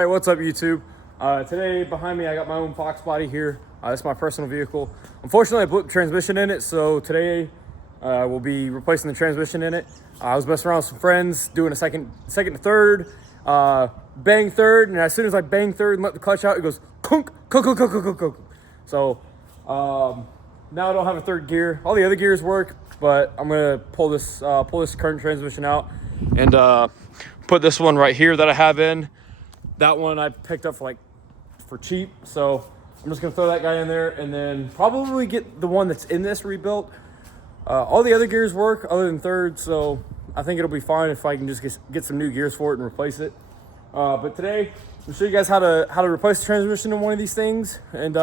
Hey, what's up YouTube? Today behind me I got my own Foxbody here. It's my personal vehicle. Unfortunately I put the transmission in it, so today we'll be replacing the transmission in it. I was messing around with some friends doing a second to third, bang third, and as soon as I bang third and let the clutch out, it goes kunk, kunk, kunk, kunk, kunk, kunk. So now I don't have a third gear. All the other gears work, but I'm gonna pull this current transmission out and put this one right here that I have in. That one I picked up for cheap, so I'm just gonna throw that guy in there and then probably get the one that's in this rebuilt. All the other gears work other than third, so I think it'll be fine if I can just get some new gears for it and replace it. But today I'll show you guys how to replace the transmission in one of these things, and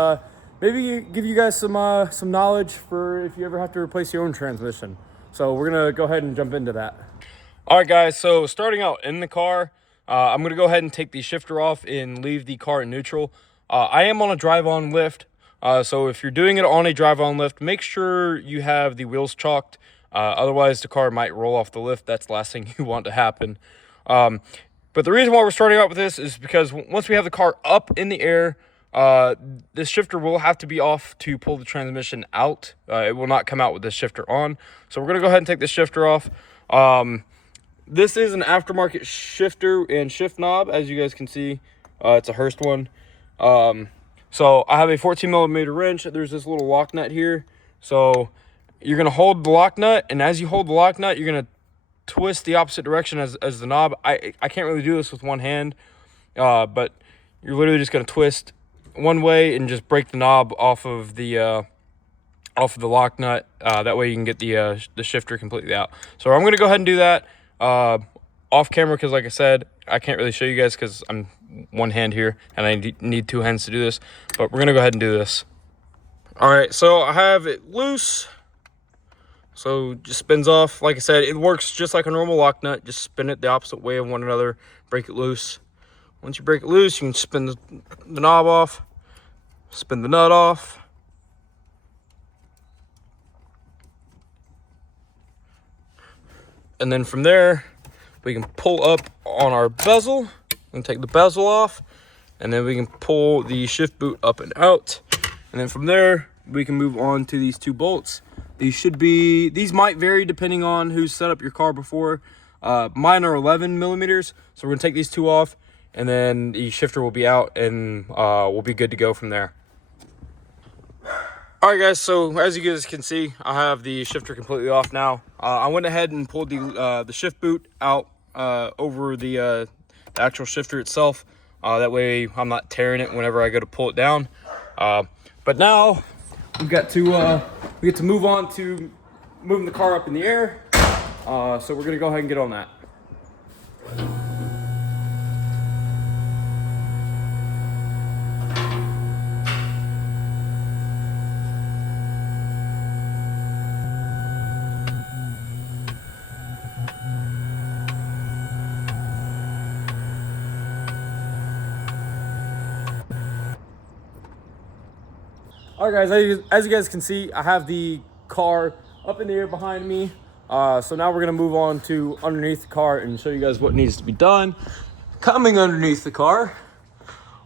maybe give you guys some knowledge for if you ever have to replace your own transmission. So we're gonna go ahead and jump into that. All right, guys. So starting out in the car. I'm going to go ahead and take the shifter off and leave the car in neutral. I am on a drive-on lift, so if you're doing it on a drive-on lift, make sure you have the wheels chalked. Otherwise, the car might roll off the lift. That's the last thing you want to happen. But the reason why we're starting out with this is because once we have the car up in the air, this shifter will have to be off to pull the transmission out. It will not come out with the shifter on. So we're going to go ahead and take the shifter off. This is an aftermarket shifter and shift knob, as you guys can see. It's a Hurst one. So I have a 14mm wrench. There's this little lock nut here. So you're going to hold the lock nut, and as you hold the lock nut, you're going to twist the opposite direction as the knob. I can't really do this with one hand, but you're literally just going to twist one way and just break the knob off of the lock nut. That way you can get the shifter completely out. So I'm going to go ahead and do that. Off camera, because like I said, I can't really show you guys because I'm one hand here and I need two hands to do this, but we're gonna go ahead and do this. All right, so I have it loose, so it just spins off. Like I said, it works just like a normal lock nut. Just spin it the opposite way of one another, break it loose. Once you break it loose, you can spin the knob off, spin the nut off. And then from there, we can pull up on our bezel and take the bezel off. And then we can pull the shift boot up and out. And then from there, we can move on to these two bolts. These might vary depending on who's set up your car before. Mine are 11mm. So we're gonna take these two off, and then the shifter will be out, and we'll be good to go from there. All right, guys, so as you guys can see, I have the shifter completely off now. I went ahead and pulled the shift boot out over the actual shifter itself. That way I'm not tearing it whenever I go to pull it down. But now we get to move on to moving the car up in the air. So we're gonna go ahead and get on that. All right, guys, as you guys can see, I have the car up in the air behind me. So now we're gonna move on to underneath the car and show you guys what needs to be done. Coming underneath the car,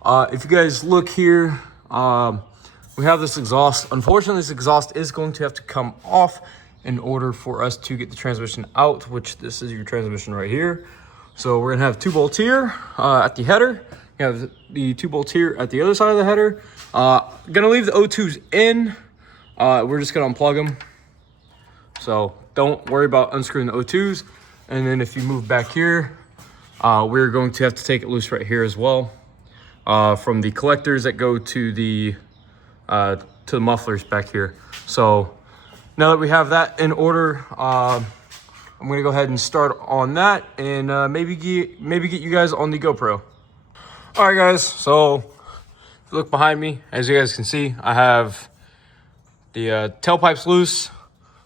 if you guys look here, we have this exhaust. Unfortunately, this exhaust is going to have to come off in order for us to get the transmission out, which this is your transmission right here. So we're gonna have two bolts here at the header. You have the two bolts here at the other side of the header. Gonna leave the O2s in. We're just gonna unplug them. So don't worry about unscrewing the O2s. And then if you move back here, we're going to have to take it loose right here as well. From the collectors that go to the mufflers back here. So now that we have that in order, I'm gonna go ahead and start on that, and maybe get you guys on the GoPro. All right, guys, so if you look behind me, as you guys can see, I have the tailpipes loose,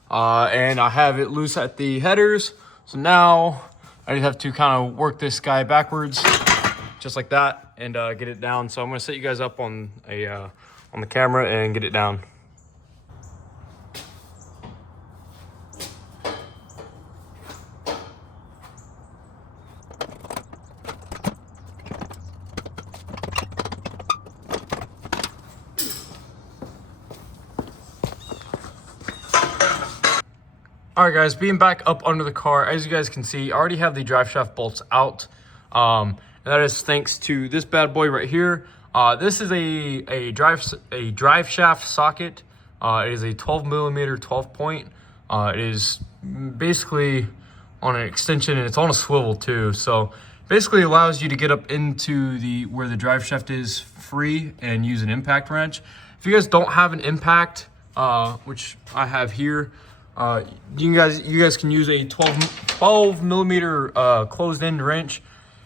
and I have it loose at the headers. So now I just have to kind of work this guy backwards, just like that, and get it down. So I'm gonna set you guys up on the camera and get it down. All right, guys, being back up under the car, as you guys can see, I already have the drive shaft bolts out. And that is thanks to this bad boy right here. This is a drive shaft socket. It is a 12 millimeter 12 point. It is basically on an extension, and it's on a swivel too. So basically allows you to get up into where the drive shaft is free and use an impact wrench. If you guys don't have an impact, which I have here, you guys can use a 12 millimeter closed end wrench,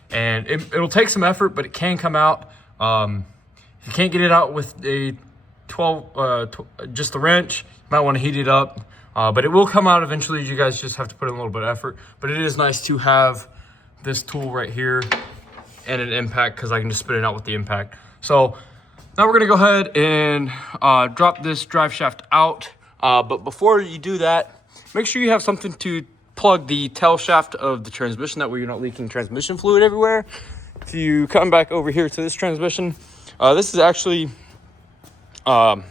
and it'll take some effort, but it can come out. If you can't get it out with a 12 just the wrench, you might want to heat it up, but it will come out eventually. You guys just have to put in a little bit of effort, but it is nice to have this tool right here and an impact, because I can just spit it out with the impact. So now we're gonna go ahead and drop this drive shaft out. But before you do that, make sure you have something to plug the tail shaft of the transmission. That way you're not leaking transmission fluid everywhere. If you come back over here to this transmission, this is actually out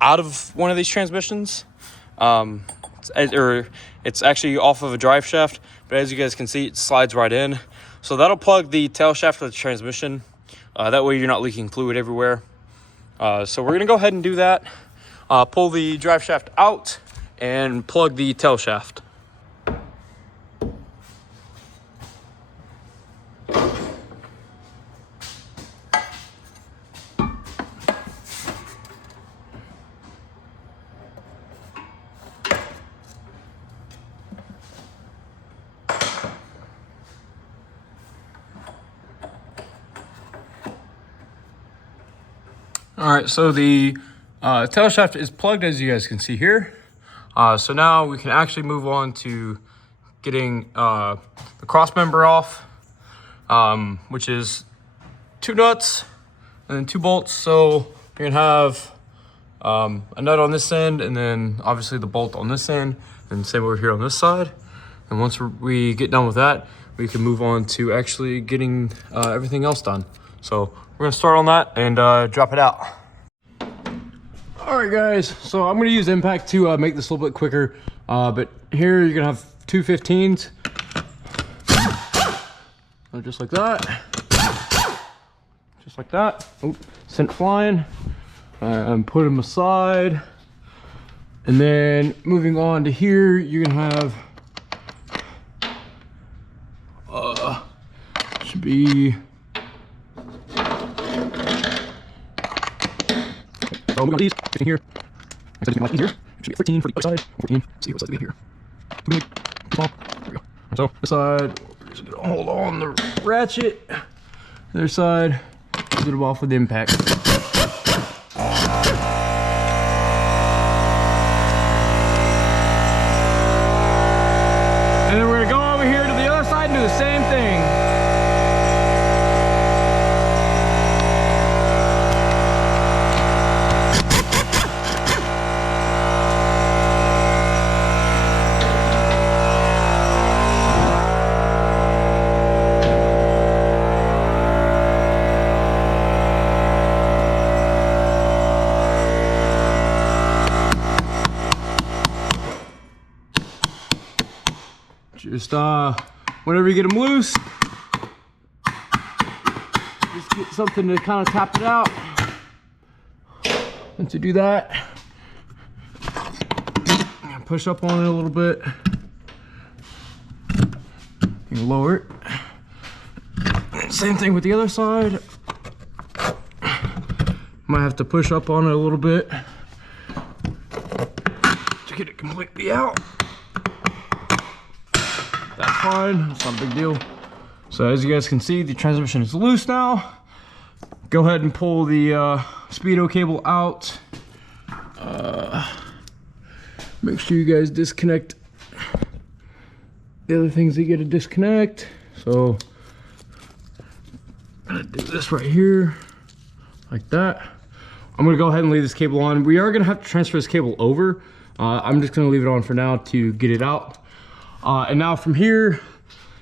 of one of these transmissions. It's actually off of a drive shaft, but as you guys can see, it slides right in. So that'll plug the tail shaft of the transmission. That way you're not leaking fluid everywhere. So we're gonna go ahead and do that. Pull the drive shaft out and plug the tail shaft. All right, so the tail shaft is plugged, as you guys can see here. So now we can actually move on to getting the cross member off, which is 2 nuts and then 2 bolts. So you're gonna have a nut on this end, and then obviously the bolt on this end, and same over here on this side. And once we get done with that, we can move on to actually getting everything else done. So we're gonna start on that and drop it out. All right, guys, so I'm gonna use impact to make this a little bit quicker. But here you're gonna have 2 15s. Just like that. Just like that. Oh, sent flying. I'm putting them aside. And then moving on to here, you're gonna have, should be, so we got these 15 here. Instead of like easier, should get 13 for the other side, 14. See what size they get here. Too big, too small. There we go. So this side, just gonna hold on the ratchet. The other side, get them off with the impact. And then we're gonna go over here to the other side and do the same thing. Just whenever you get them loose, just get something to kind of tap it out. Once you do that, push up on it a little bit. You can lower it. Same thing with the other side. Might have to push up on it a little bit to get it completely out. That's fine, it's not a big deal. So as you guys can see, the transmission is loose now. Go ahead and pull the speedo cable out. Make sure you guys disconnect the other things that you get to disconnect. So I'm gonna do this right here, like that. I'm gonna go ahead and leave this cable on. We are gonna have to transfer this cable over. I'm just gonna leave it on for now to get it out. And now from here,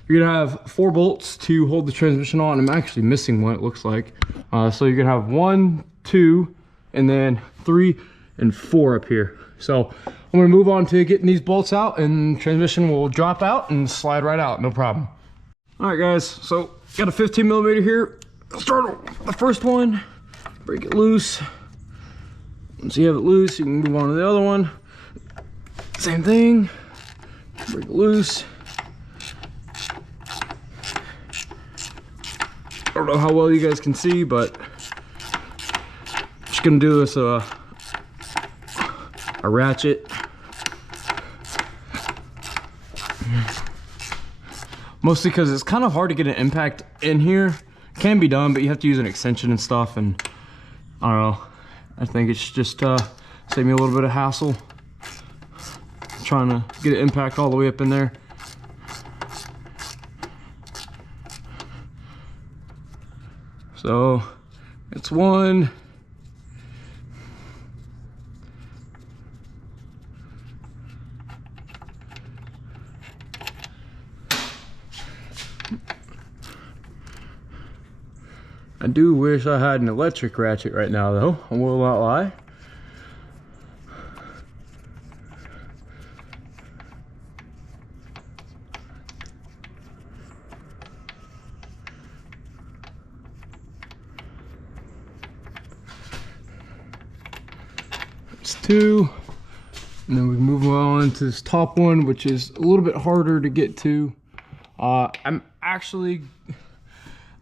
you're gonna have 4 bolts to hold the transmission on. I'm actually missing one, it looks like. So you're gonna have 1, 2, and then 3. and 4 up here. So I'm gonna move on to getting these bolts out, and transmission will drop out and slide right out, no problem. All right guys, so got a 15 millimeter here. I'll start the first one, break it loose. Once you have it loose, you can move on to the other one. Same thing, break it loose. I don't know how well you guys can see, but I'm just gonna do this a ratchet. Mostly because it's kind of hard to get an impact in here. Can be done, but you have to use an extension and stuff, and I don't know. I think it's just save me a little bit of hassle trying to get an impact all the way up in there. So it's one. I do wish I had an electric ratchet right now though, I will not lie. It's 2, and then we move on to this top one, which is a little bit harder to get to. I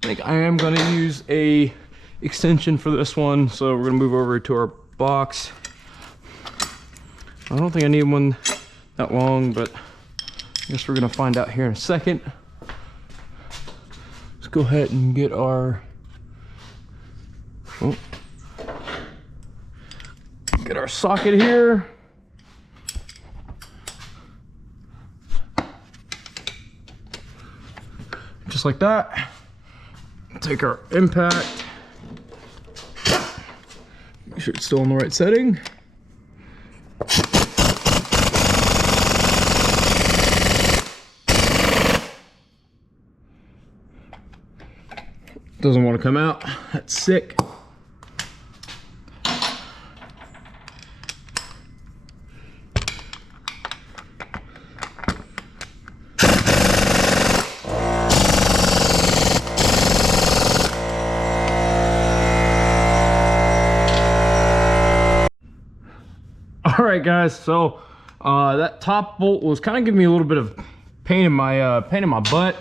think I am going to use a extension for this one, so we're going to move over to our box. I don't think I need one that long, but I guess we're going to find out here in a second. Let's go ahead and get our socket here. Just like that. Take our impact, make sure it's still in the right setting. Doesn't want to come out, that's sick. All right guys, so that top bolt was kind of giving me a little bit of pain in my butt,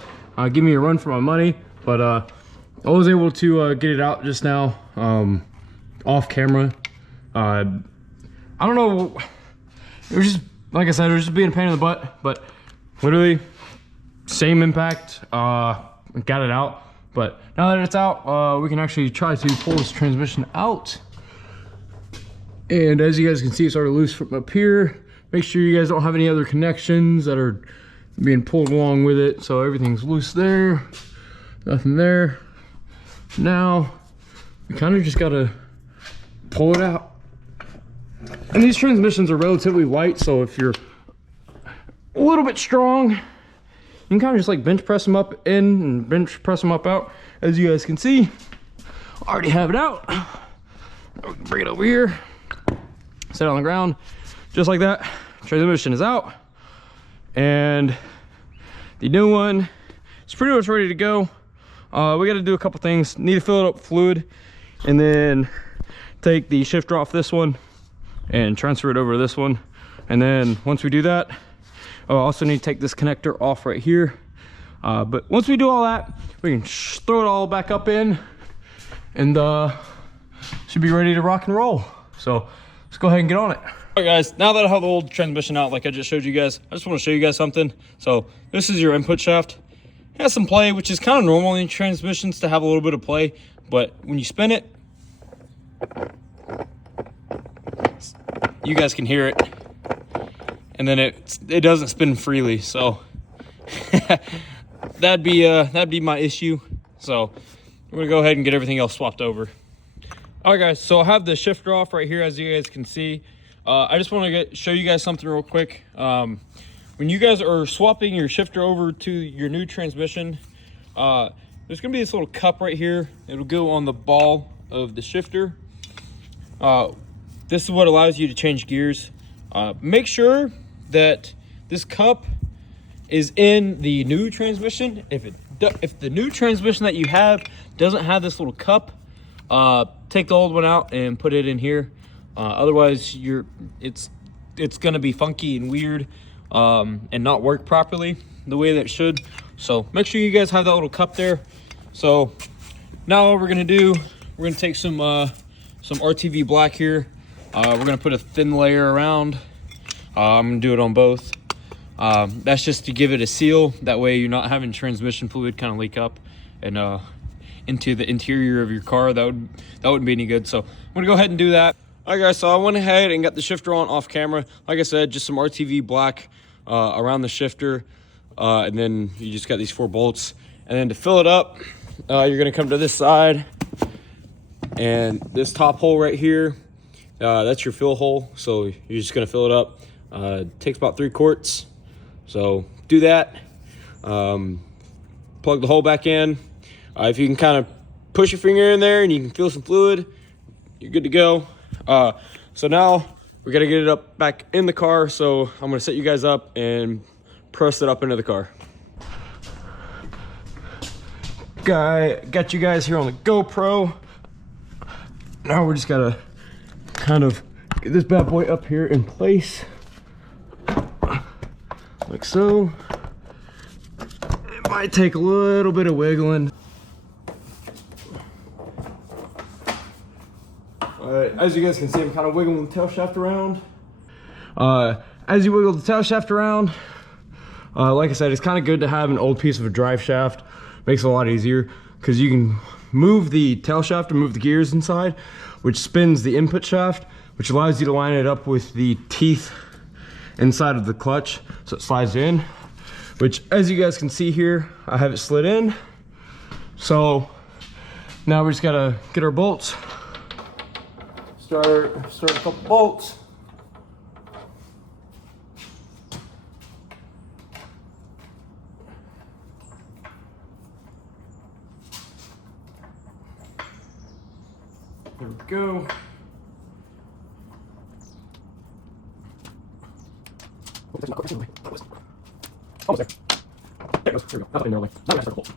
give me a run for my money, but I was able to get it out just now, off camera. I don't know, it was just, like I said, it was just being a pain in the butt, but literally same impact, got it out. But now that it's out, we can actually try to pull this transmission out. And as you guys can see, it's already loose from up here. Make sure you guys don't have any other connections that are being pulled along with it. So everything's loose there, nothing there. Now, we kind of just gotta pull it out. And these transmissions are relatively light, so if you're a little bit strong, you can kind of just like bench press them up in and bench press them up out. As you guys can see, I already have it out. Bring it over here. Set it on the ground, just like that. Transmission is out, and the new one is pretty much ready to go. We got to do a couple things. Need to fill it up with fluid, and then take the shifter off this one and transfer it over to this one. And then once we do that, I also need to take this connector off right here. But once we do all that, we can throw it all back up in, and should be ready to rock and roll. So let's go ahead and get on it. All right guys, now that I have the old transmission out like I just showed you guys, I just want to show you guys something. So this is your input shaft. It has some play, which is kind of normal in transmissions to have a little bit of play, but when you spin it, you guys can hear it, and then it doesn't spin freely. So that'd be my issue. So we're gonna go ahead and get everything else swapped over. All right guys, so I have the shifter off right here, as you guys can see. I just want to show you guys something real quick. When you guys are swapping your shifter over to your new transmission, there's gonna be this little cup right here. It'll go on the ball of the shifter. this is what allows you to change gears. Make sure that this cup is in the new transmission. If the new transmission that you have doesn't have this little cup, take the old one out and put it in here. Otherwise, it's gonna be funky and weird and not work properly the way that it should. So make sure you guys have that little cup there. So now what we're gonna do, we're gonna take some RTV black here. We're gonna put a thin layer around. I'm gonna do it on both. That's just to give it a seal. That way you're not having transmission fluid kind of leak up and into the interior of your car. That wouldn't be any good. So I'm gonna go ahead and do that. All right, guys, so I went ahead and got the shifter on off camera. Like I said, just some RTV black around the shifter. And then you just got these 4 bolts. And then to fill it up, you're gonna come to this side, and this top hole right here, that's your fill hole. So you're just gonna fill it up. It takes about 3 quarts. So do that. Plug the hole back in. If you can kind of push your finger in there and you can feel some fluid, you're good to go. So now we gotta get it up back in the car. So I'm gonna set you guys up and press it up into the car. Got you guys here on the GoPro. Now we're just gotta kind of get this bad boy up here in place, like so. It might take a little bit of wiggling. As you guys can see, I'm kind of wiggling the tail shaft around. As you wiggle the tail shaft around, like I said, it's kind of good to have an old piece of a drive shaft. Makes it a lot easier because you can move the tail shaft and move the gears inside, which spins the input shaft, which allows you to line it up with the teeth inside of the clutch, so it slides in, which, as you guys can see here, I have it slid in. So now we just gotta get our bolts, start a couple bolts. There we go. Almost there. There it goes. There we go. That's another way. Now we gotta start the bolt.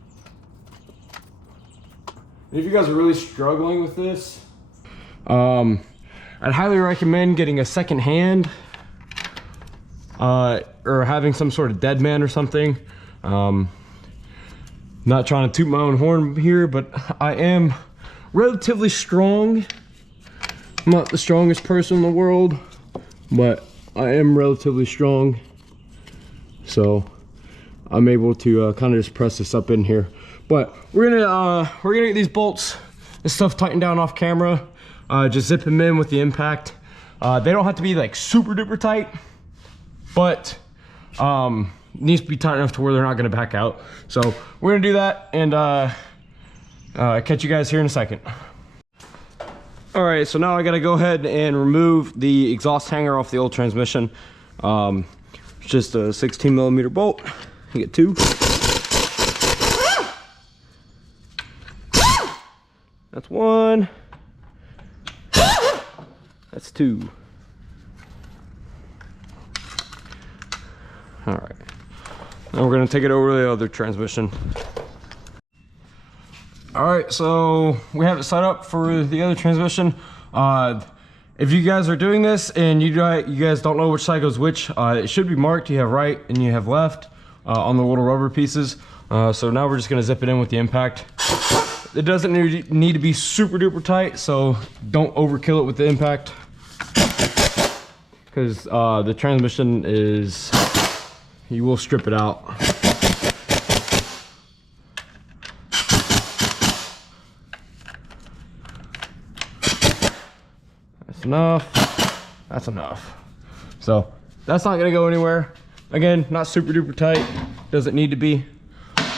And if you guys are really struggling with this, I'd highly recommend getting a second hand, or having some sort of dead man or something. Not trying to toot my own horn here, but I am relatively strong. I'm not the strongest person in the world, but I am relatively strong, so I'm able to kind of just press this up in here. But we're gonna get these bolts and stuff tightened down off camera. Just zip them in with the impact. They don't have to be like super duper tight, but needs to be tight enough to where they're not gonna back out. So we're gonna do that, and catch you guys here in a second. All right, so now I gotta go ahead and remove the exhaust hanger off the old transmission. It's just a 16mm bolt. You get 2. That's 1. That's 2. All right, now we're gonna take it over to the other transmission. All right, so we have it set up for the other transmission. If you guys are doing this and you guys don't know which side goes which, it should be marked. You have right and you have left on the little rubber pieces. So now we're just gonna zip it in with the impact. It doesn't need to be super duper tight, so don't overkill it with the impact, because the transmission is, you will strip it out. That's enough. That's enough. So that's not gonna go anywhere. Again, not super duper tight. Doesn't need to be.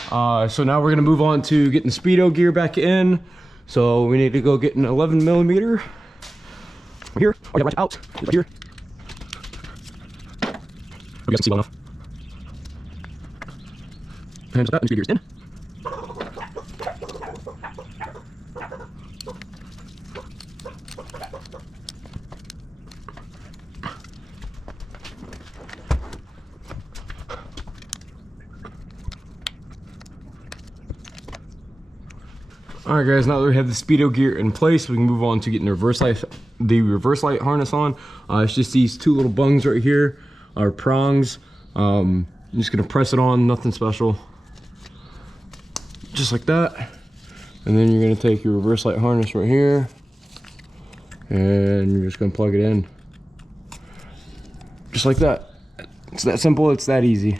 So now we're gonna move on to getting the speedo gear back in. So we need to go get an 11mm. Here, oh yeah, right out. Right here. We got some seal enough. And that, and the gears in. All right, guys, now that we have the speedo gear in place, we can move on to getting the reverse light harness on. It's just these two little bungs right here, or prongs. I'm just gonna press it on, nothing special. Just like that. And then you're gonna take your reverse light harness right here, and you're just gonna plug it in. Just like that. It's that simple, it's that easy.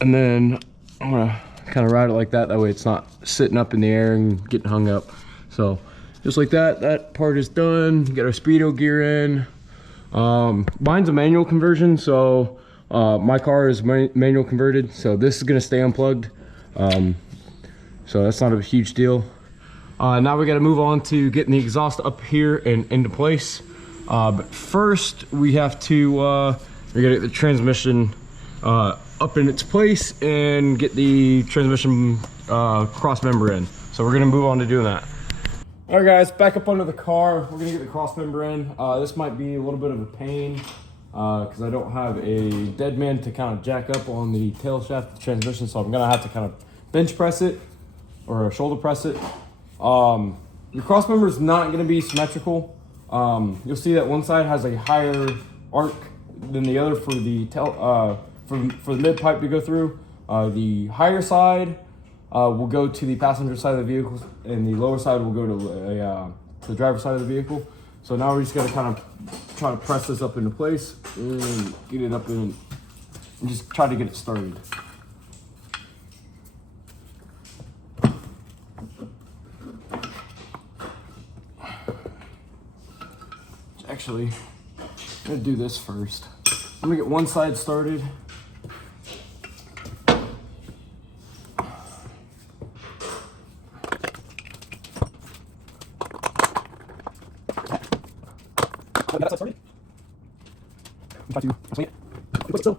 And then I'm gonna kind of ride it like that, that way it's not sitting up in the air and getting hung up. So just like that, that part is done. Get our speedo gear in. Mine's a manual conversion, so my car is manual converted, so this is gonna stay unplugged. So that's not a huge deal. Now we gotta move on to getting the exhaust up here and into place. But first we have to we gotta get the transmission up in its place and get the transmission cross member in. So we're gonna move on to doing that. All right, guys, back up under the car. We're gonna get the cross member in. This might be a little bit of a pain because I don't have a dead man to kind of jack up on the tail shaft of the transmission, so I'm gonna have to kind of bench press it or shoulder press it. Your cross member is not gonna be symmetrical. You'll see that one side has a higher arc than the other for the tail, for the mid pipe to go through. The higher side will go to the passenger side of the vehicle, and the lower side will go to the driver's side of the vehicle. So now we're just gonna kind of try to press this up into place and get it up in, and just try to get it started. Actually, I'm gonna do this first. I'm gonna get one side started. That side started. Try to swing it. Put it still.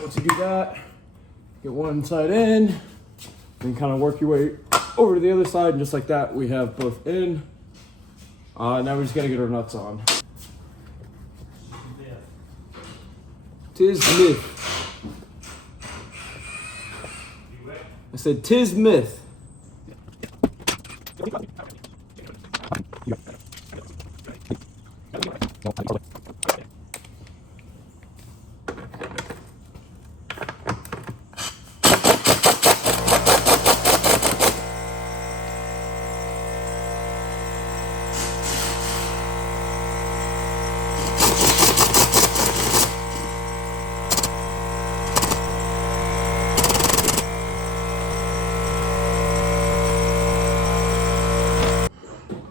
Once you do that, get one side in, then kind of work your way over to the other side, and just like that, we have both in. Now we just gotta get our nuts on. Tis myth. I said tis myth.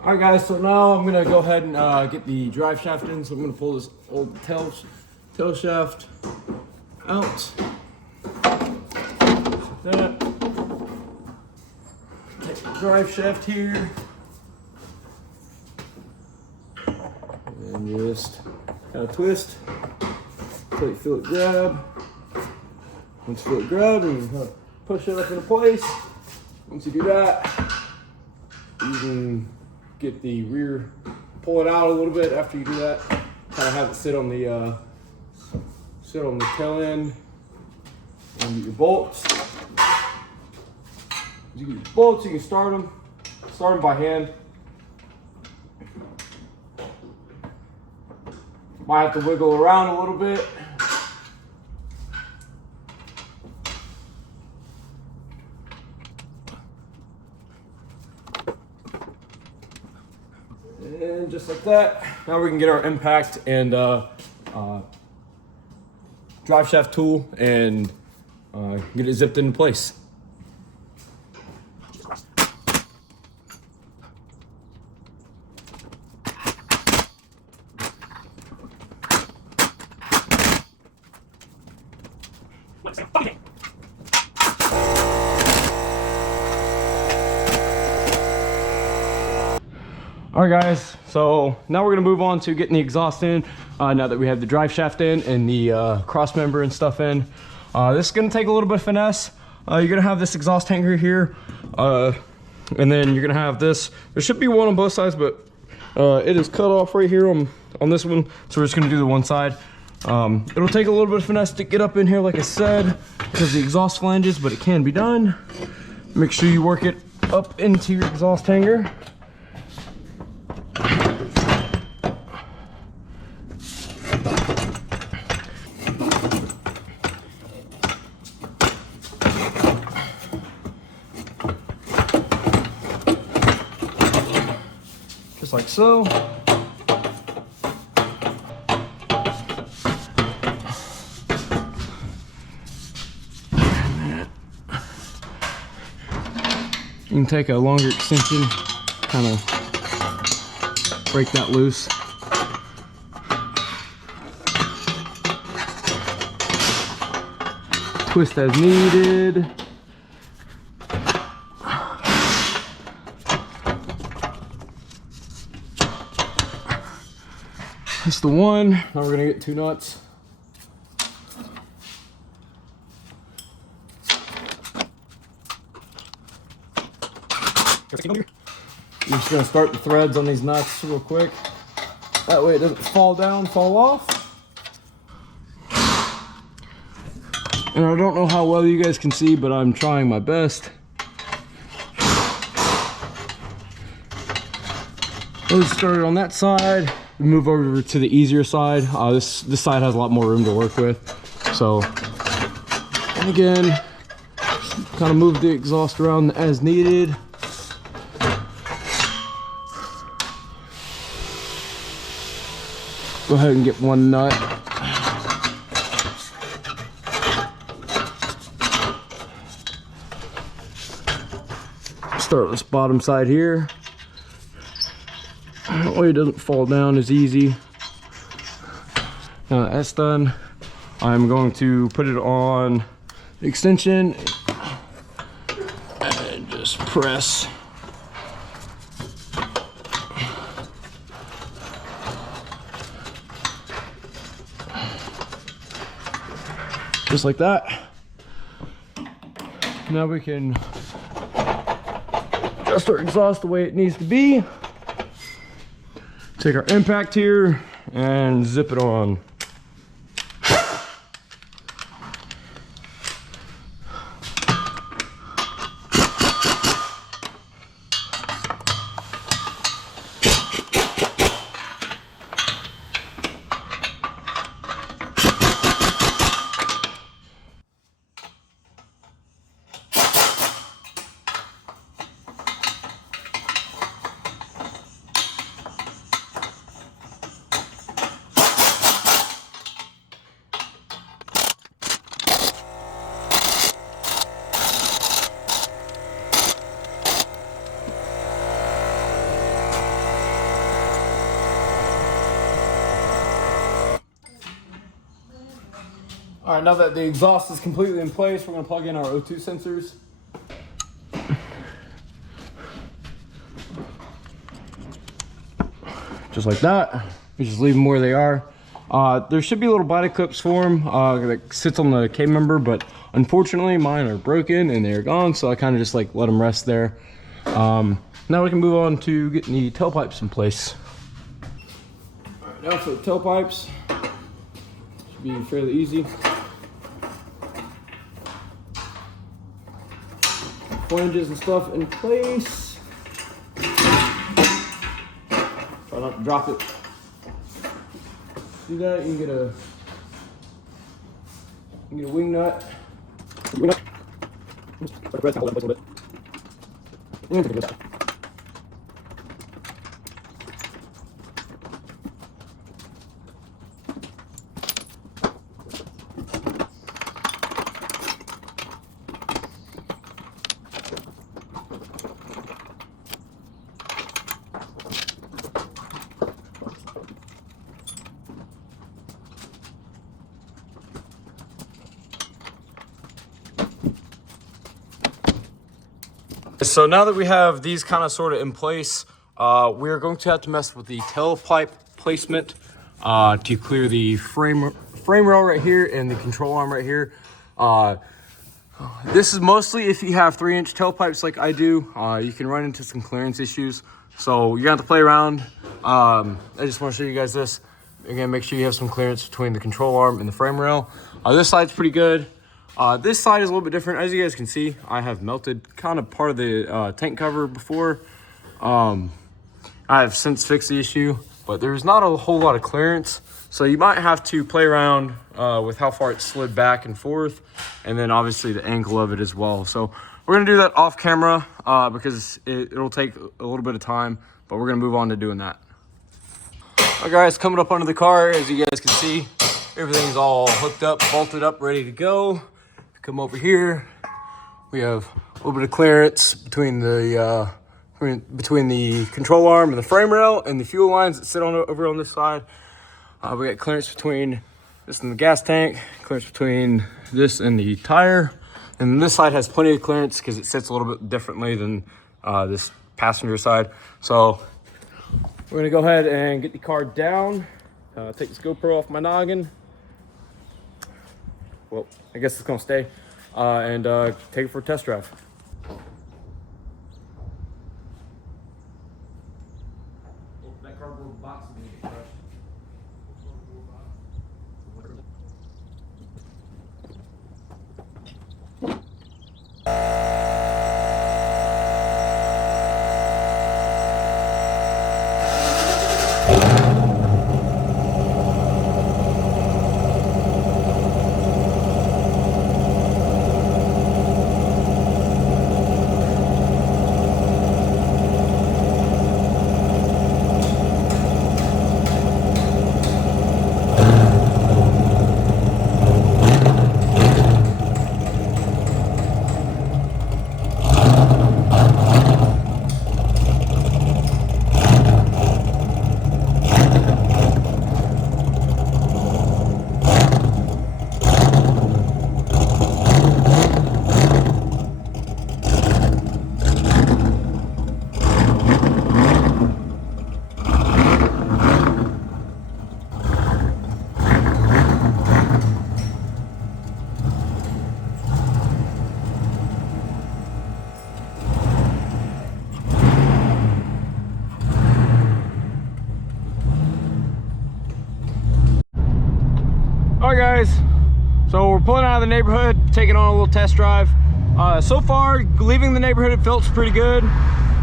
All right, guys, so now I'm gonna go ahead and get the drive shaft in. So I'm gonna pull this old tail shaft out. Like that. Take the drive shaft here. And just kind of twist until you feel it grab. Once you feel it grab, and just kind of push it up into place. Once you do that, you can get the rear, pull it out a little bit after you do that. Kind of have it sit on the tail end. And get your bolts. You get your bolts, you can start them by hand. Might have to wiggle around a little bit. And just like that, now we can get our impact and drive shaft tool and get it zipped into place. All right, guys, so now we're gonna move on to getting the exhaust in. Now that we have the drive shaft in and the cross member and stuff in, this is gonna take a little bit of finesse. You're gonna have this exhaust hanger here, and then you're gonna have this. There should be one on both sides, but it is cut off right here on this one. So we're just gonna do the one side. It'll take a little bit of finesse to get up in here, like I said, because of the exhaust flanges, but it can be done. Make sure you work it up into your exhaust hanger. Just like so. You can take a longer extension, kind of break that loose. Twist as needed. That's the one. Now we're gonna get 2 nuts. You're just gonna start the threads on these nuts real quick. That way it doesn't fall down, fall off. And I don't know how well you guys can see, but I'm trying my best. Let's start it on that side. We move over to the easier side. This side has a lot more room to work with. So, and again, kind of move the exhaust around as needed. Go ahead and get 1 nut. Start with this bottom side here. That way it doesn't fall down as easy. Now that that's done, I'm going to put it on the extension and just press. Just like that. Now we can adjust our exhaust the way it needs to be. Take our impact here and zip it on. All right, now that the exhaust is completely in place, we're gonna plug in our O2 sensors. Just like that. We just leave them where they are. There should be little body clips for them that sits on the K member, but unfortunately mine are broken and they're gone, so I kind of just like let them rest there. Now we can move on to getting the tailpipes in place. All right, now for the tailpipes, should be fairly easy. Flanges and stuff in place. Try not to drop it. Do that, you can get a wing nut. Wing nut. Like red, hold that in place a little bit. So now that we have these kind of sort of in place, we're going to have to mess with the tailpipe placement to clear the frame rail right here and the control arm right here. This is mostly if you have 3-inch tailpipes like I do, you can run into some clearance issues. So you're gonna have to play around. I just want to show you guys this. again, make sure you have some clearance between the control arm and the frame rail. This side's pretty good. This side is a little bit different. As you guys can see, I have melted kind of part of the tank cover before. I have since fixed the issue, but there's not a whole lot of clearance. So you might have to play around with how far it slid back and forth, and then obviously the angle of it as well. So we're gonna do that off camera because it'll take a little bit of time, but we're gonna move on to doing that. All right, guys, coming up under the car, as you guys can see, everything's all hooked up, bolted up, ready to go. Come over here, we have a little bit of clearance between the control arm and the frame rail and the fuel lines that sit on over on this side. We got clearance between this and the gas tank, clearance between this and the tire. And this side has plenty of clearance because it sits a little bit differently than this passenger side. So we're gonna go ahead and get the car down, take this GoPro off my noggin. Well, I guess it's gonna stay, and take it for a test drive. That cardboard box is gonna get crushed. All right, guys, so we're pulling out of the neighborhood, taking on a little test drive. So far, leaving the neighborhood, it feels pretty good,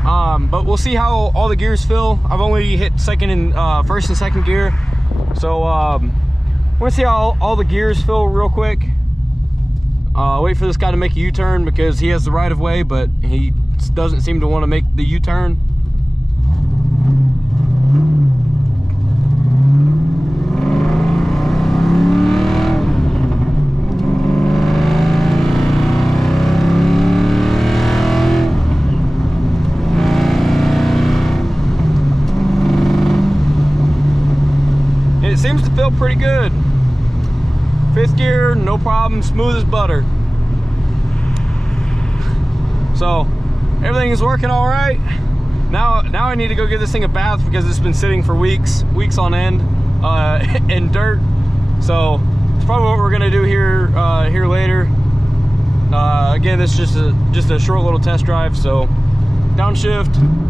but we'll see how all the gears feel. I've only hit first and second gear, so we're gonna see how all the gears feel real quick. Wait for this guy to make a U-turn because he has the right of way, but he doesn't seem to want to make the U-turn. It seems to feel pretty good. Fifth gear, no problem, smooth as butter. So everything is working all right. Now I need to go give this thing a bath because it's been sitting for weeks on end in dirt. So it's probably what we're gonna do here later. Again, this is just a short little test drive. So downshift.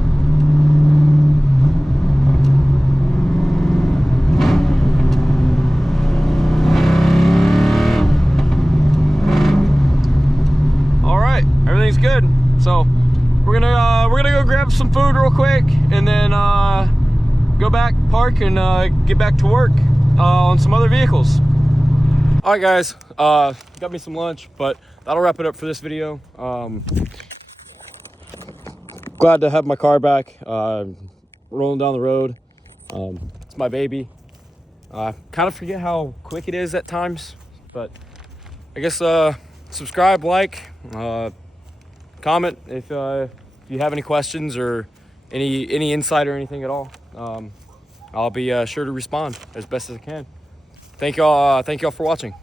Everything's good. So we're gonna go grab some food real quick and then go back, park, and get back to work on some other vehicles. All right, guys, got me some lunch, but that'll wrap it up for this video. Glad to have my car back, rolling down the road. It's my baby. I kind of forget how quick it is at times, but I guess subscribe, like, comment if you have any questions or any insight or anything at all. I'll be sure to respond as best as I can. Thank y'all for watching.